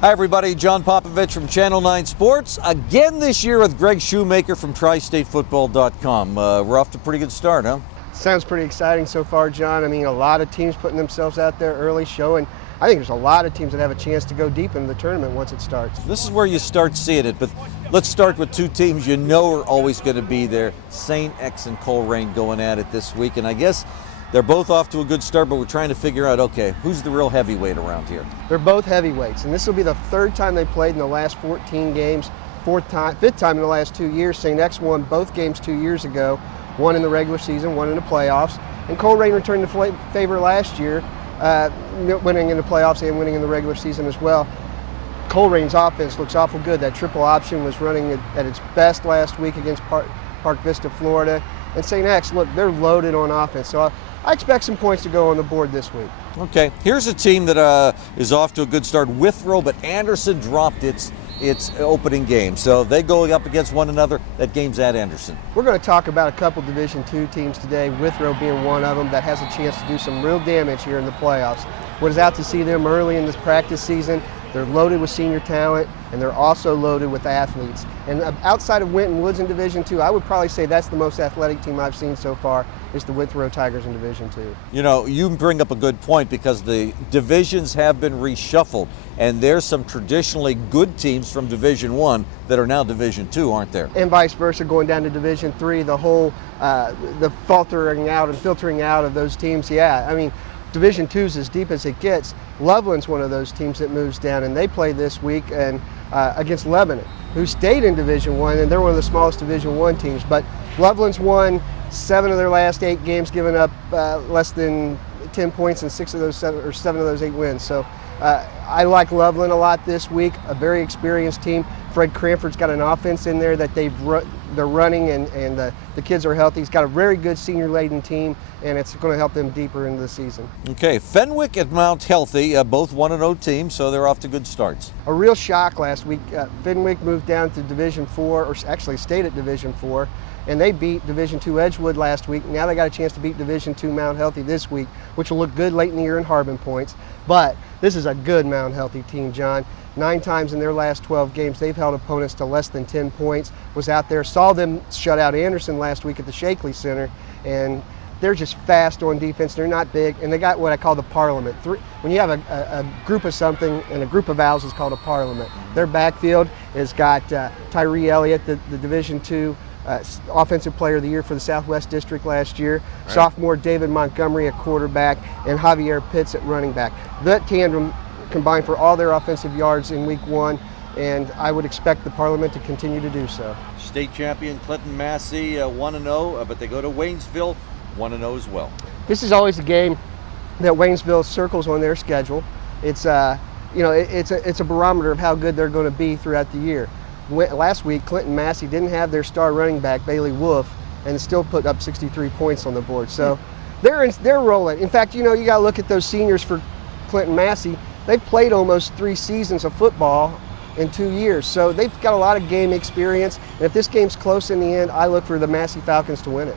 Hi everybody, John Popovich from Channel 9 Sports. Again this year with Greg Shoemaker from tristatefootball.com. We're off to a pretty good start, huh? Sounds pretty exciting so far, John. I mean, a lot of teams putting themselves out there early, showing. I think there's a lot of teams that have a chance to go deep into the tournament once it starts. This is where you start seeing it, but let's start with two teams you know are always going to be there. St. X and Coleraine going at it this week, and I guess they're both off to a good start, but we're trying to figure out, okay, who's the real heavyweight around here? They're both heavyweights, and this will be the third time they played in the last 14 games, fifth time in the last 2 years. St. X won both games 2 years ago, one in the regular season, one in the playoffs, and Coleraine returned to favor last year, winning in the playoffs and winning in the regular season as well. Coleraine's offense looks awful good. That triple option was running at its best last week against Park Vista, Florida. And St. X, look, they're loaded on offense. So I expect some points to go on the board this week. Okay, here's a team that is off to a good start. Withrow, but Anderson dropped its opening game. So they going up against one another. That game's at Anderson. We're going to talk about a couple Division II teams today, Withrow being one of them that has a chance to do some real damage here in the playoffs. What is out to see them early in this practice season. They're loaded with senior talent, and they're also loaded with athletes. And outside of Winton Woods in Division II, I would probably say that's the most athletic team I've seen so far is the Withrow Tigers in Division II. You know, you bring up a good point because the divisions have been reshuffled, and there's some traditionally good teams from Division I that are now Division II, aren't there? And vice versa, going down to Division III, the whole the faltering out and filtering out of those teams. Yeah, I mean, Division II is as deep as it gets. Loveland's one of those teams that moves down, and they play this week and against Lebanon, who stayed in Division I, and they're one of the smallest Division I teams. But Loveland's won 7 of their last 8 games, giving up less than 10 points in 7 of those 8 wins. So I like Loveland a lot this week. A very experienced team. Fred Cranford's got an offense in there that they're running, and the kids are healthy. He's got a very good senior-laden team, and it's going to help them deeper into the season. Okay, Fenwick and Mount Healthy, both 1-0 teams, so they're off to good starts. A real shock last week. Fenwick moved down to Division IV, or actually stayed at Division IV, and they beat Division II Edgewood last week. Now they got a chance to beat Division II Mount Healthy this week, which will look good late in the year in Harbin points. But this is a good Mount Healthy team, John. 9 times in their last 12 games, they've held opponents to less than 10 points. Was out there, saw them shut out Anderson last week at the Shakely Center, and they're just fast on defense. They're not big, and they got what I call the parliament. When you have a group of something, and a group of owls is called a parliament. Their backfield has got Tyree Elliott, the Division II Offensive Player of the Year for the Southwest District last year. Right. Sophomore David Montgomery at quarterback, and Javier Pitts at running back. That tandem combined for all their offensive yards in week 1, and I would expect the Parliament to continue to do so. State champion Clinton Massey 1-0, but they go to Waynesville 1-0 as well. This is always a game that Waynesville circles on their schedule. It's it's a barometer of how good they're going to be throughout the year. Last week, Clinton Massey didn't have their star running back Bailey Wolf, and still put up 63 points on the board. So they're rolling. In fact, you got to look at those seniors for Clinton Massey. They've played almost 3 seasons of football in 2 years, so they've got a lot of game experience. And if this game's close in the end, I look for the Massey Falcons to win it.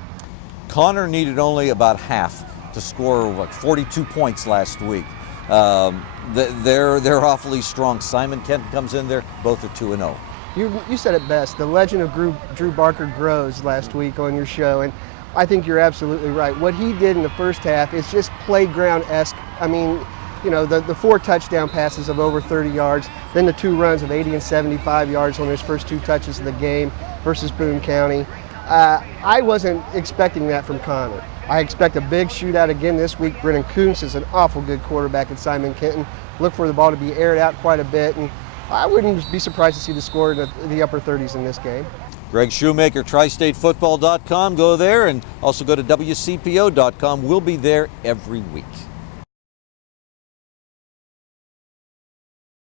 Connor needed only about half to score 42 points last week. They're awfully strong. Simon Kenton comes in there. Both are 2-0. You said it best. The legend of Drew Barker grows last week on your show, and I think you're absolutely right. What he did in the first half is just playground-esque. I mean, the 4 touchdown passes of over 30 yards, then the 2 runs of 80 and 75 yards on his first 2 touches of the game versus Boone County. I wasn't expecting that from Connor. I expect a big shootout again this week. Brennan Kuntz is an awful good quarterback at Simon Kenton. Look for the ball to be aired out quite a bit, and I wouldn't be surprised to see the score in the upper 30s in this game. Greg Shoemaker, tristatefootball.com. Go there, and also go to WCPO.com. We'll be there every week.